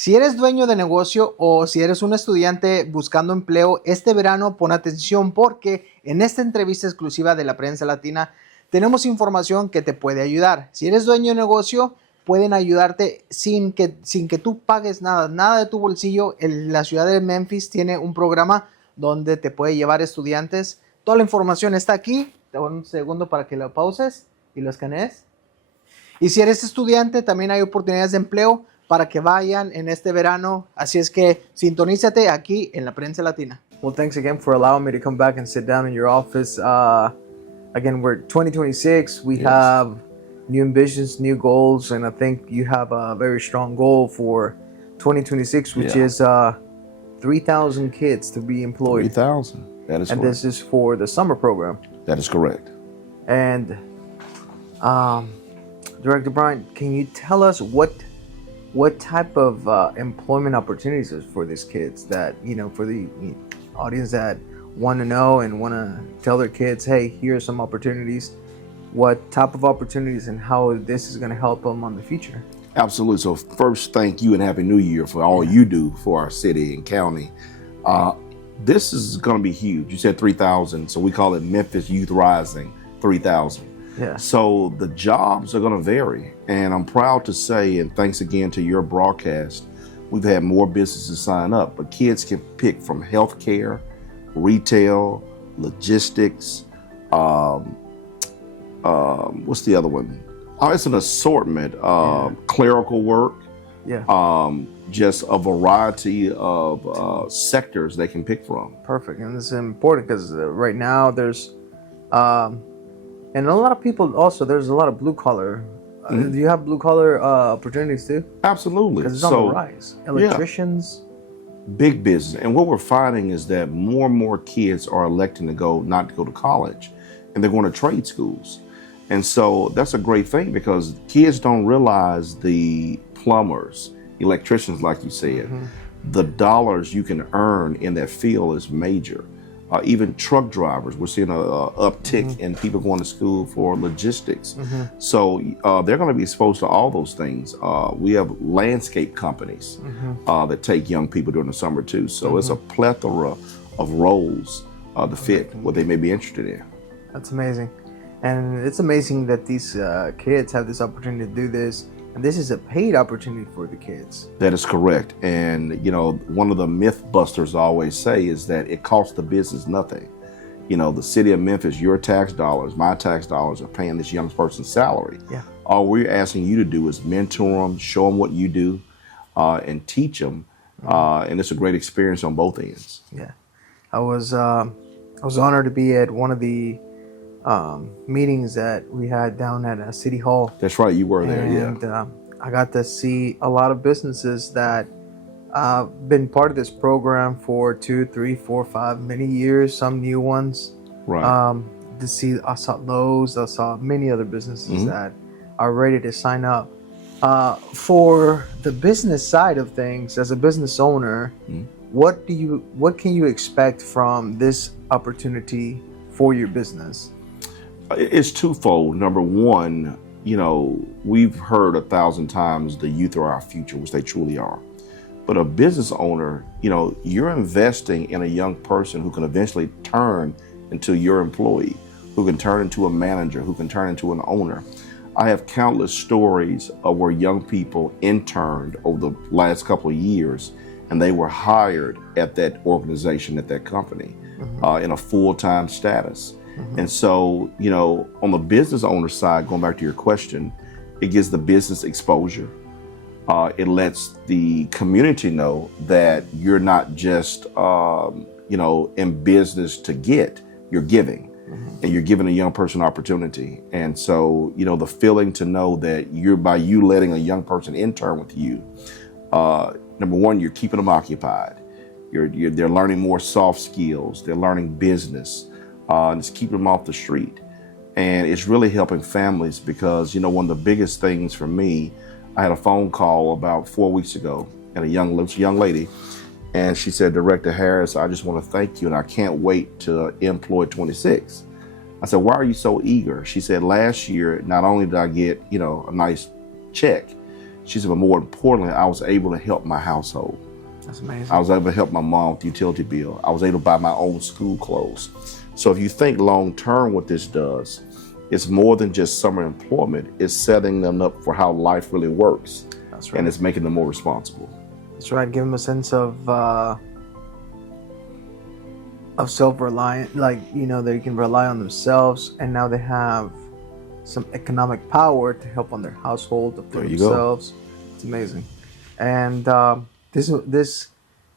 Si eres dueño de negocio o si eres un estudiante buscando empleo, este verano pon atención porque en esta entrevista exclusiva de la Prensa Latina tenemos información que te puede ayudar. Si eres dueño de negocio, pueden ayudarte sin que tú pagues nada de tu bolsillo. La ciudad de Memphis tiene un programa donde te puede llevar estudiantes. Toda la información está aquí. Te doy un segundo para que lo pauses y lo escanees. Y si eres estudiante, también hay oportunidades de empleo para que vayan en este verano. Así es que sintonízate aquí en la Prensa Latina. Well, thanks again for allowing me to come back and sit down in your office. Again, we're 2026. We have new ambitions, new goals, and I think you have a very strong goal for 2026, which is 3,000 kids to be employed. 3,000. That is correct. And this is for the summer program. That is correct. And Director Brian, can you tell us what type of employment opportunities is for these kids that, for the audience that want to know and want to tell their kids, hey, here are some opportunities. What type of opportunities and how this is going to help them on the future? Absolutely. So first, thank you and Happy New Year for all you do for our city and county. This is going to be huge. You said 3,000, so we call it Memphis Youth Rising 3,000. Yeah. So the jobs are going to vary, and I'm proud to say, and thanks again to your broadcast, we've had more businesses sign up, but kids can pick from healthcare, retail, logistics, what's the other one? Oh, it's an assortment, clerical work, just a variety of sectors they can pick from. Perfect, and this is important because right now there's, and a lot of people also, there's a lot of blue collar. Do you have blue collar opportunities too? Absolutely. Because it's on the rise. Electricians. Big business. And what we're finding is that more and more kids are electing not to go to college, and they're going to trade schools. And so that's a great thing because kids don't realize the plumbers, electricians, like you said, the dollars you can earn in that field is major. Even truck drivers, we're seeing an uptick in people going to school for logistics. So they're going to be exposed to all those things. We have landscape companies that take young people during the summer too. So it's a plethora of roles to fit what they may be interested in. That's amazing. And it's amazing that these kids have this opportunity to do this. And this is a paid opportunity for the kids. That is correct. And, one of the myth busters I always say is that it costs the business nothing. The city of Memphis, your tax dollars, my tax dollars are paying this young person's salary. Yeah. All we're asking you to do is mentor them, show them what you do, and teach them. And it's a great experience on both ends. Yeah. I was honored to be at one of the meetings that we had down at City Hall. That's right, you were there, and, I got to see a lot of businesses that been part of this program for 2, 3, 4, 5, many years, some new ones. Right. I saw Lowe's, I saw many other businesses that are ready to sign up. For the business side of things, as a business owner, what can you expect from this opportunity for your business? It's twofold. Number one, we've heard 1,000 times the youth are our future, which they truly are. But a business owner, you're investing in a young person who can eventually turn into your employee, who can turn into a manager, who can turn into an owner. I have countless stories of where young people interned over the last couple of years, and they were hired at that organization, at that company, in a full-time status. And so, on the business owner side, going back to your question, it gives the business exposure. It lets the community know that you're not just, in business to get, you're giving. And you're giving a young person opportunity. And so, the feeling to know that by you letting a young person intern with you, number one, you're keeping them occupied. They're learning more soft skills. They're learning business. And it's keeping them off the street. And it's really helping families because, one of the biggest things for me, I had a phone call about 4 weeks ago and a young lady, and she said, Director Harris, I just want to thank you and I can't wait to employ 26. I said, why are you so eager? She said, last year, not only did I get, a nice check, She said, but more importantly, I was able to help my household. That's amazing. I was able to help my mom with the utility bill. I was able to buy my own school clothes. So if you think long term what this does, it's more than just summer employment. It's setting them up for how life really works. That's right. And it's making them more responsible. That's right. Give them a sense of self-reliant, like, you know, they can rely on themselves, and now they have some economic power to help on their household, of themselves. It's amazing. And this,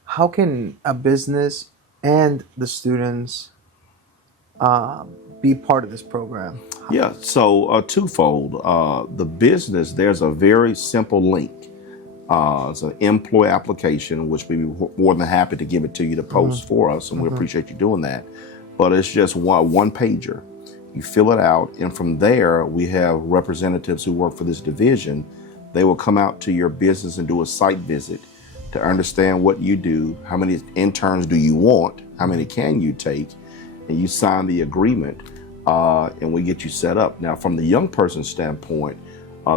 how can a business and the students be part of this program? Yeah, so twofold. The business, there's a very simple link. It's an MPLOY application, which we'd be more than happy to give it to you to post for us, and we appreciate you doing that. But it's just one pager. You fill it out, and from there, we have representatives who work for this division. They will come out to your business and do a site visit to understand what you do, how many interns do you want, how many can you take, and you sign the agreement, and we get you set up. Now, from the young person standpoint,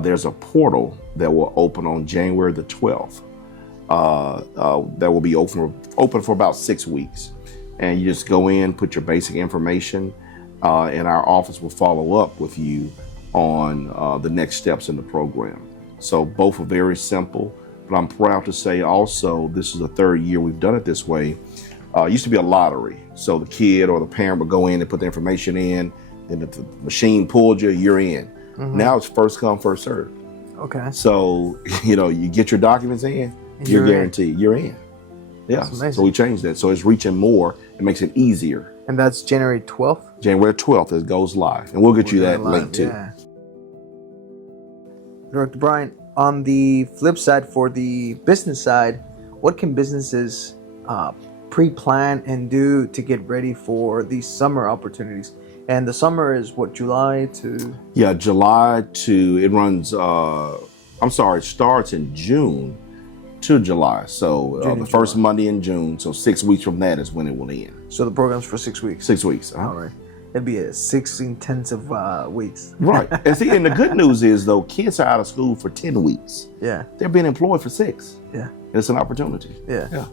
there's a portal that will open on January the 12th. That will be open for about 6 weeks. And you just go in, put your basic information, and our office will follow up with you on the next steps in the program. So both are very simple, but I'm proud to say also this is the third year we've done it this way. It used to be a lottery. So the kid or the parent would go in and put the information in, and if the machine pulled you, you're in. Now it's first come, first served. Okay. So, you know, you get your documents in, you're guaranteed, you're in. Yeah. So we changed that. So it's reaching more. It makes it easier. And that's January 12th? January 12th, it goes live. And we'll get you that link too. Yeah. Director Brian, on the flip side, for the business side, what can businesses pre-plan and do to get ready for these summer opportunities? And the summer is what, July to? Yeah, July to, it runs, it starts in June to July. So the first Monday in June, so 6 weeks from that is when it will end. So the program's for 6 weeks? 6 weeks. All right. It'd be 6 intensive weeks. Right. And see, and the good news is, though, kids are out of school for 10 weeks. Yeah. They're being employed for 6. Yeah. It's an opportunity. Yeah. Yeah.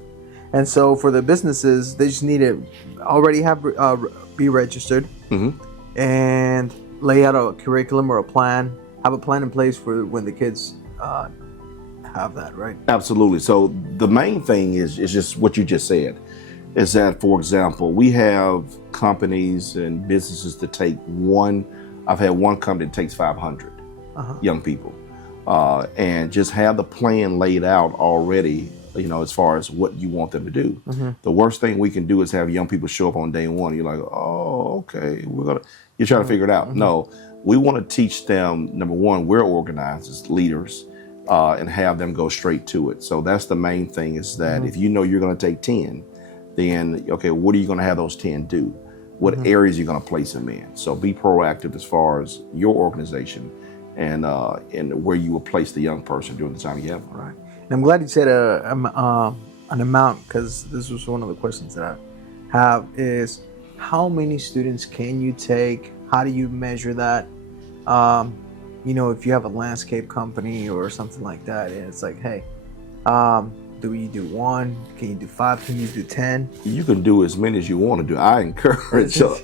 And so for the businesses, they just need to already have be registered and lay out a curriculum or a plan, have a plan in place for when the kids have that, right? Absolutely. So the main thing is just what you just said, is that, for example, we have companies and businesses that take I've had one company that takes 500 young people, and just have the plan laid out already, you know, as far as what you want them to do. The worst thing we can do is have young people show up on day one. You're like, oh, okay, you're trying to figure it out. No, we want to teach them, number one, we're organized as leaders, and have them go straight to it. So that's the main thing, is that if you know you're going to take 10, then, okay, what are you going to have those 10 do? What areas are you going to place them in? So be proactive as far as your organization and where you will place the young person during the time you have them. Right. And I'm glad you said an amount, because this was one of the questions that I have, is how many students can you take? How do you measure that? You know, if you have a landscape company or something like that, and it's like, hey, do you do 1? Can you do 5? Can you do 10? You can do as many as you want to do. I encourage. So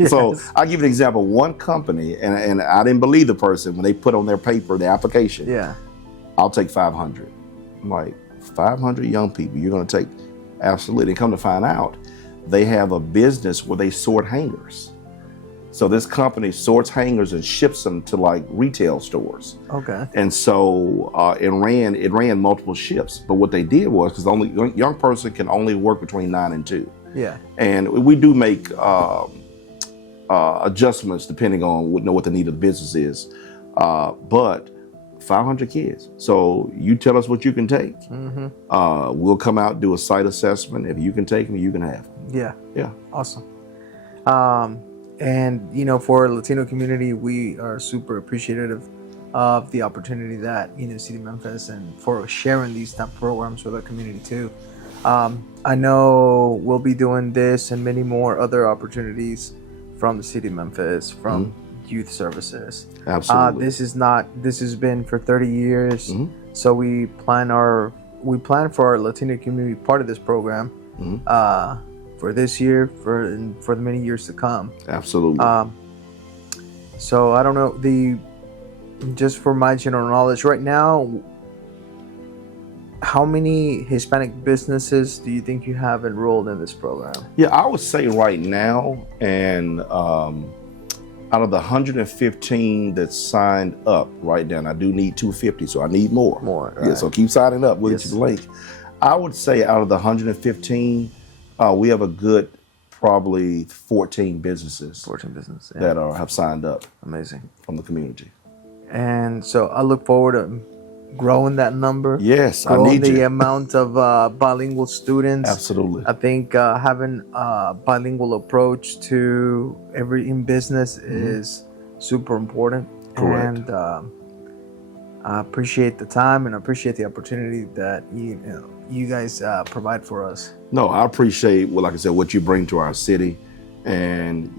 I'll give you an example. One company, and I didn't believe the person when they put on their paper, the application. Yeah. I'll take 500. I'm like, 500 young people you're going to take? Absolutely. And come to find out, they have a business where they sort hangers. So this company sorts hangers and ships them to like retail stores. Okay. And so it ran multiple shifts. But what they did was, because the only young person can only work between 9 and 2. Yeah. And we do make adjustments depending on what the need of the business is. But 500 kids. So you tell us what you can take. We'll come out, do a site assessment. If you can take them, you can have them. Yeah. Yeah. Awesome. And, you know, for our Latino community, we are super appreciative of the opportunity that, you know, City of Memphis, and for sharing these type of programs with our community too. I know we'll be doing this and many more other opportunities from the City of Memphis, from youth services. Absolutely. This has been for 30 years. So we plan for our Latino community part of this program for this year, for the many years to come. Absolutely. So I don't know, just for my general knowledge, right now, how many Hispanic businesses do you think you have enrolled in this program? Yeah, I would say right now, and out of the 115 that signed up right now, and I do need 250, so I need more. Right. Yeah, so keep signing up. We'll get you the link. I would say out of the 115, we have a good probably 14 businesses. 14 businesses that have signed up. Amazing. From the community. And so I look forward to growing that number. Yes, growing I need the you. amount of bilingual students. Absolutely. I think having a bilingual approach to in business is super important. Correct. And I appreciate the time and I appreciate the opportunity that you guys provide for us. No, I appreciate, well, like I said, what you bring to our city. And,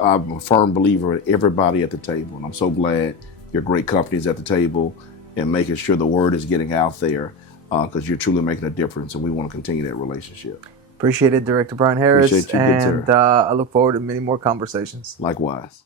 I'm a firm believer in everybody at the table. And I'm so glad your great companies at the table and making sure the word is getting out there because you're truly making a difference. And we want to continue that relationship. Appreciate it, Director Brian Harris. Appreciate you, good sir. And I look forward to many more conversations. Likewise.